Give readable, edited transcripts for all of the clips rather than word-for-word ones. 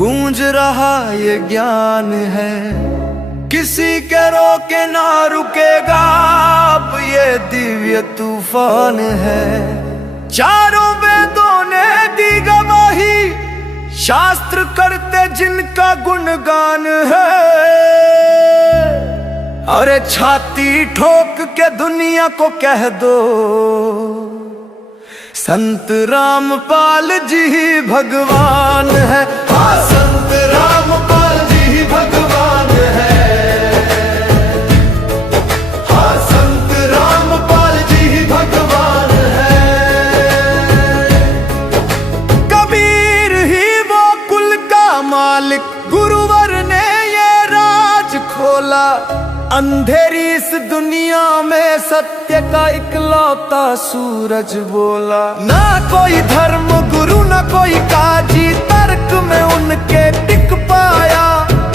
गूंज रहा ये ज्ञान है, किसी के रोके ना रुकेगा अब ये दिव्य तूफान है। चारों वेदों ने दी गवाही, शास्त्र करते जिनका गुणगान है। अरे छाती ठोक के दुनिया को कह दो, संत रामपाल जी ही भगवान है। हाँ, संत रामपाल जी ही भगवान है। हाँ, संत रामपाल जी ही भगवान है। कबीर ही वो कुल का मालिक, गुरुवर ने ये राज खोला। अंधेरी इस दुनिया में सत्य का इकलौता सूरज बोला। ना कोई धर्म गुरु ना कोई काजी, तर्क में उनके टिक पाया।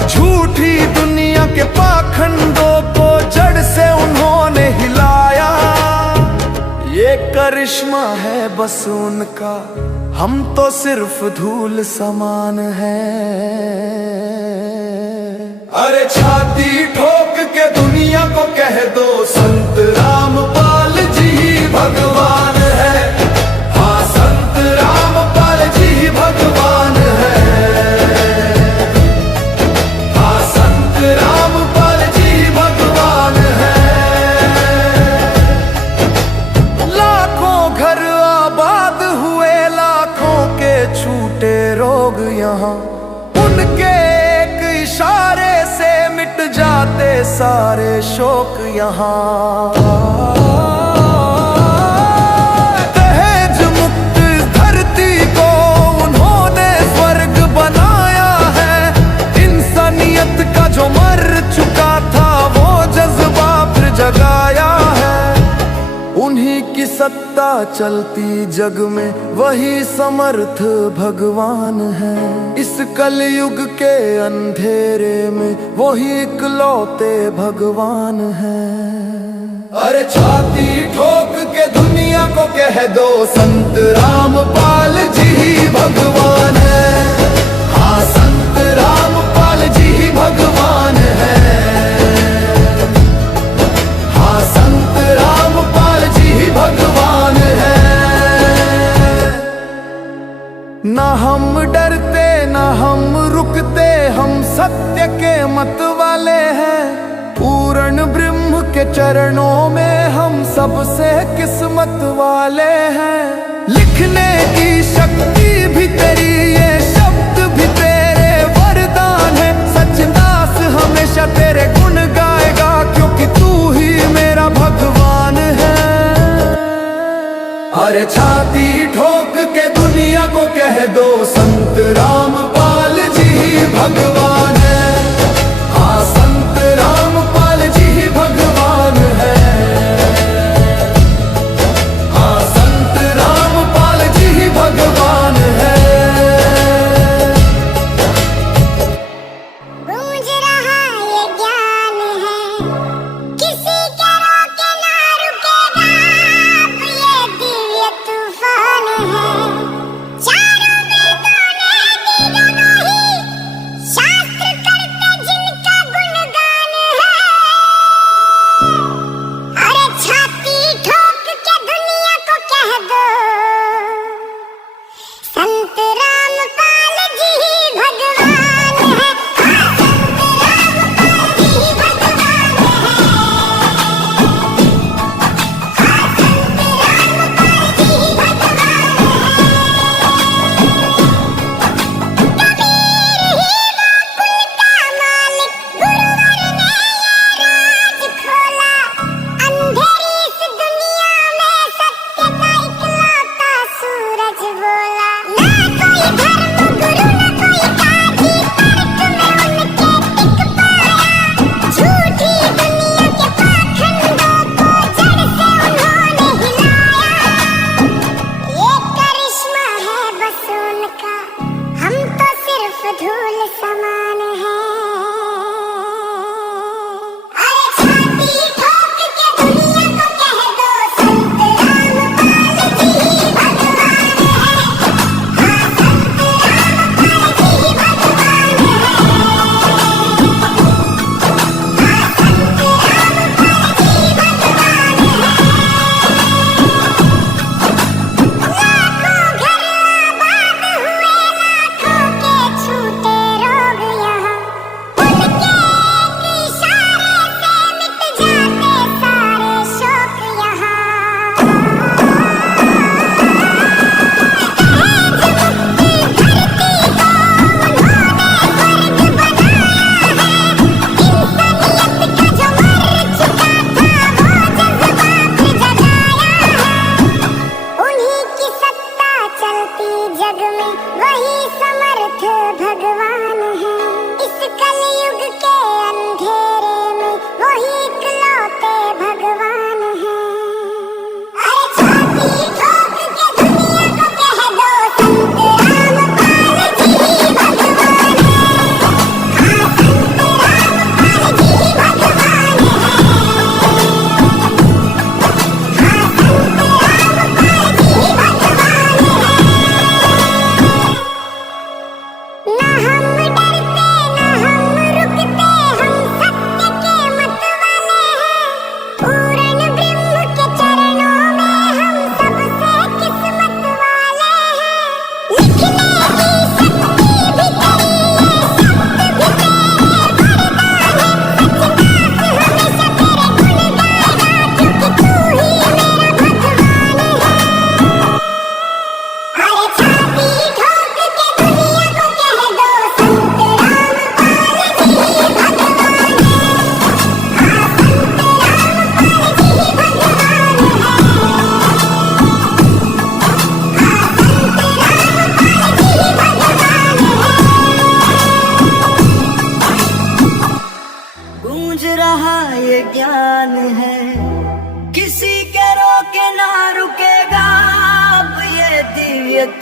झूठी दुनिया के पाखंडों को जड़ से उन्होंने हिलाया। ये करिश्मा है बस उनका, हम तो सिर्फ धूल समान हैं। अरे छाती ठोक के दुनिया को कह दो, संत रामपाल जी ही भगवान है। हाँ, संत रामपाल जी ही भगवान है। हाँ, संत रामपाल जी ही भगवान है। लाखों घर आबाद हुए, लाखों के छूटे रोग यहाँ। उनके एक इशारे से मिट जाते सारे शोक यहाँ। दहेज मुक्त धरती को उन्होंने स्वर्ग बनाया है। इंसानियत का जो मर चुका था वो जज्बा फिर जगाया है। उन्हीं की सत्ता चलती जग में, वही समर्थ भगवान है। इस कलयुग के अंधेरे में वही इकलौते भगवान है। अरे छाती ठोक के दुनिया को कह दो, संत रामपाल जी ही भगवान है। हाँ, संत रामपाल जी ही भगवान है। हाँ, संत रामपाल जी ही भगवान है। ना हम डरते ना हम रुकते, हम सत्य के मत वाले हैं। पूर्ण ब्रह्म के चरणों में हम सबसे किस्मत वाले हैं। लिखने की शक्ति भी तेरी, ये शब्द भी तेरे वरदान है। सचदास हमेशा तेरे गुण गाएगा, क्योंकि तू ही मेरा भगवान है। अरे छाती ठोक के दुनिया को कह दो, संत रामपाल जी ही भगवान है। हाँ, संत रामपाल जी ही भगवान है। हाँ, संत रामपाल जी ही भगवान है। गूंज रहा ये ज्ञान है, किसी के रोके ना रुकेगा अब ये दिव्य तूफान है। चारों वेदों ने दी गवाही, शास्त्र करते जिनका गुणगान है। अरे छाती ठोक के दुनिया को कह दो, संत रामपाल जी ही भगवान है। भगवान है।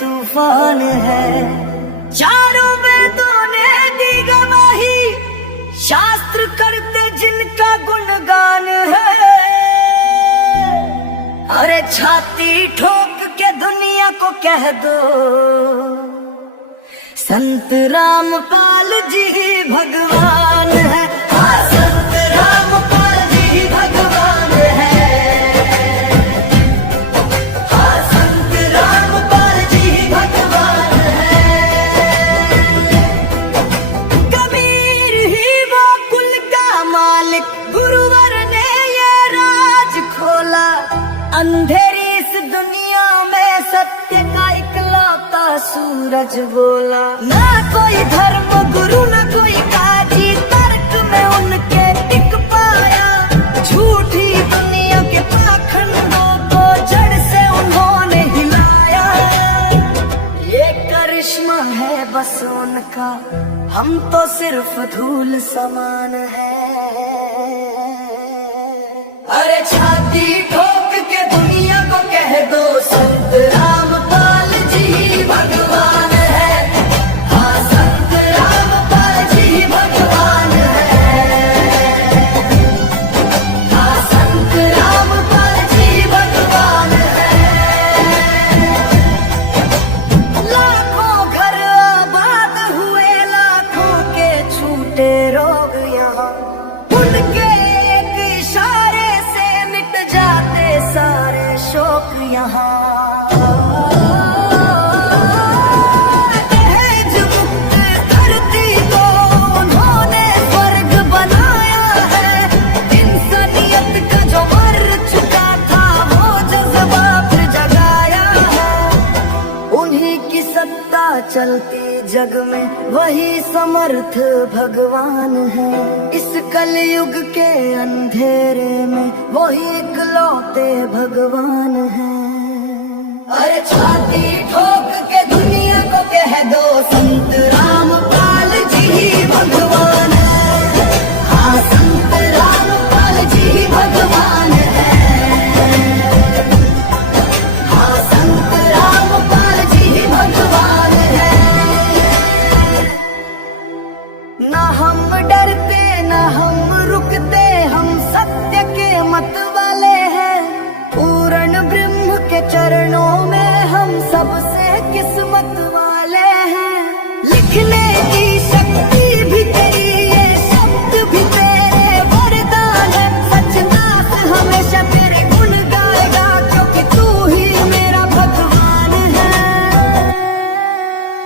तूफान है। चारों वेदों ने दी गवाही, शास्त्र करते जिनका गुणगान है। अरे छाती ठोक के दुनिया को कह दो, संत रामपाल जी भगवान है। हाँ, संत रामपाल जी भगवान है। हाँ, संत रामपाल जी भगवान है। कबीर ही वो कुल का मालिक, गुरुवर ने ये राज खोला। अंधेरी इस दुनिया में सत्य का इकलौता सूरज बोला। ना कोई धर्म गुरु ना कोई काजी, तर्क में उनके टिक पाया। झूठी दुनिया के पाखंडों को जड़ से उन्होंने हिलाया। ये करिश्मा है बस उनका, हम तो सिर्फ धूल समान है। अरे छाती ठोक के दुनिया को कह दो, संत रामपाल जी भगवान है। हाँ, संत रामपाल जी भगवान है। हाँ, संत रामपाल जी भगवान है। लाखों घर आबाद हुए, लाखों के छूटे रोग यहाँ। उनके एक इशारे से मिट जाते सारे शोक यहाँ। दहेज मुक्त धरती को उन्होंने स्वर्ग बनाया है। इंसानियत का जो मर चुका था वो जज्बा फिर जगाया है। उन्हीं की सत्ता चलती जग में, वही समर्थ भगवान है। इस कलयुग के अंधेरे में वही इकलौते भगवान है। अरे छाती ठोक के दुनिया को कह दो, संत रामपाल जी भगवान है। हाँ, संत रामपाल जी भगवान है। हाँ, संत रामपाल जी भगवान है। ना हम डरते ना हम रुकते, हम सत्य के मत वाले हैं। पूर्ण ब्रह्म के चरणों में हम सबसे किस्मत वाले हैं। लिखने की शक्ति भी तेरी, ये शब्द भी तेरे वरदान है। सचनाथ हमेशा तेरे गुण गाएगा, क्योंकि तू ही मेरा भगवान है।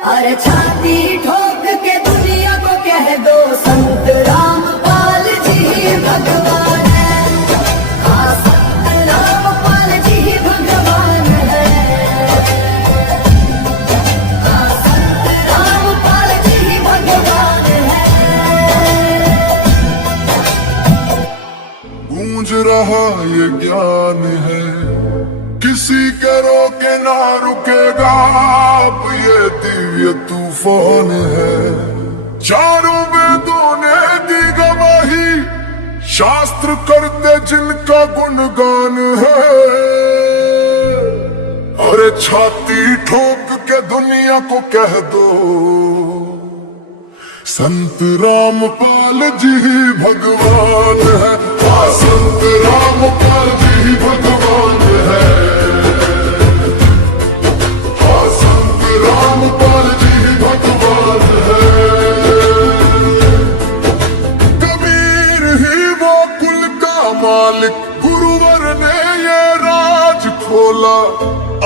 अरे छाती ठोक के दुनिया को कह दो, संत रामपाल जी भगवान है। हाँ, संत रामपाल जी भगवान है। हाँ, संत रामपाल जी भगवान है। गूंज रहा ये ज्ञान है, किसी के रोके ना रुकेगा। अब ये दिव्य तूफान है। चारों वेदों ने दी गवाही, शास्त्र करते जिनका गुणगान है। अरे छाती ठोक के दुनिया को कह दो, संत रामपाल जी भगवान है। हाँ, संत रामपाल जी भगवान है। हाँ, संत रामपाल जी भगवान है। कबीर ही वो कुल का मालिक, गुरुवर ने ये राज खोला।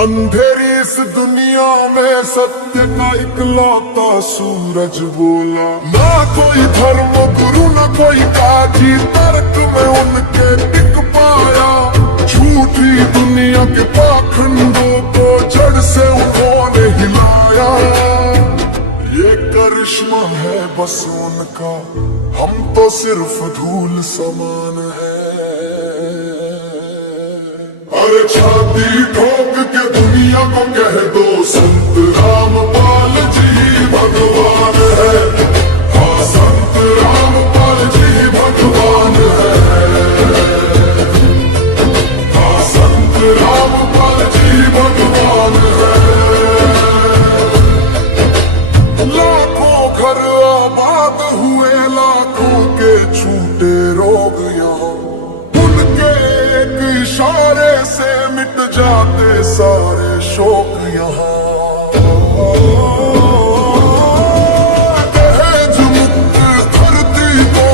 अंधेरी इस दुनिया में सत्य का इकलौता सूरज बोला। ना कोई धर्म गुरु ना कोई काजी, तर्क में उनके टिक पाया। झूठी दुनिया के पाखंडों को जड़ से उन्होंने हिलाया। ये करिश्मा है बस उनका, हम तो सिर्फ धूल समान है। अरे छाती ठोक के दुनिया को कह दो, संत रामपाल जी भगवान है। हाँ, संत रामपाल जी भगवान है। हाँ, संत रामपाल जी भगवान है। इशारे से मिट जाते सारे शोक यहाँ। दहेज मुक्त धरती को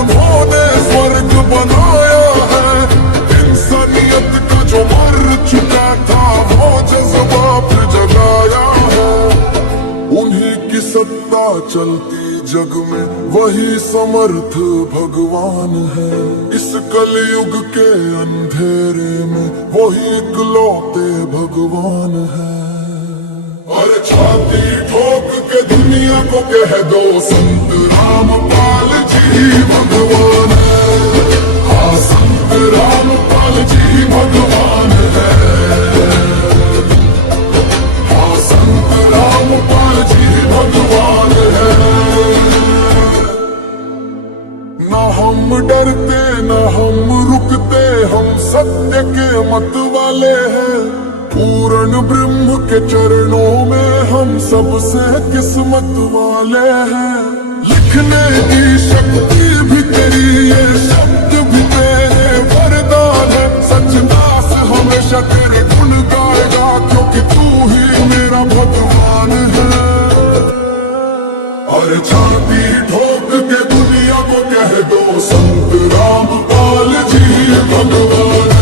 उन्होंने स्वर्ग बनाया है। इंसानियत का जो मर चुका था वो जज्बा फिर जगाया है। उन्हीं की सत्ता चलती जग में, वही समर्थ भगवान है। इस कलयुग के अंधेरे में वही इकलौते भगवान है। और छाती ठोक के दुनिया को कह दो संत रामपाल जी भगवान है। हाँ, संत रामपाल जी भगवान है। हाँ, संत रामपाल जी भगवान है। ना हम डरते ना हम रुकते, हम सत्य के मत वाले हैं। पूर्ण ब्रह्म के चरणों में हम सबसे किस्मत वाले हैं। लिखने की शक्ति भी तेरी, ये शब्द भी तेरे वरदान है। सचदास हमेशा तेरे गुण गाएगा, क्योंकि तू ही मेरा भगवान है। और छाती ठोक के दुनिया को कह दो संत रामपाल जी भगवान।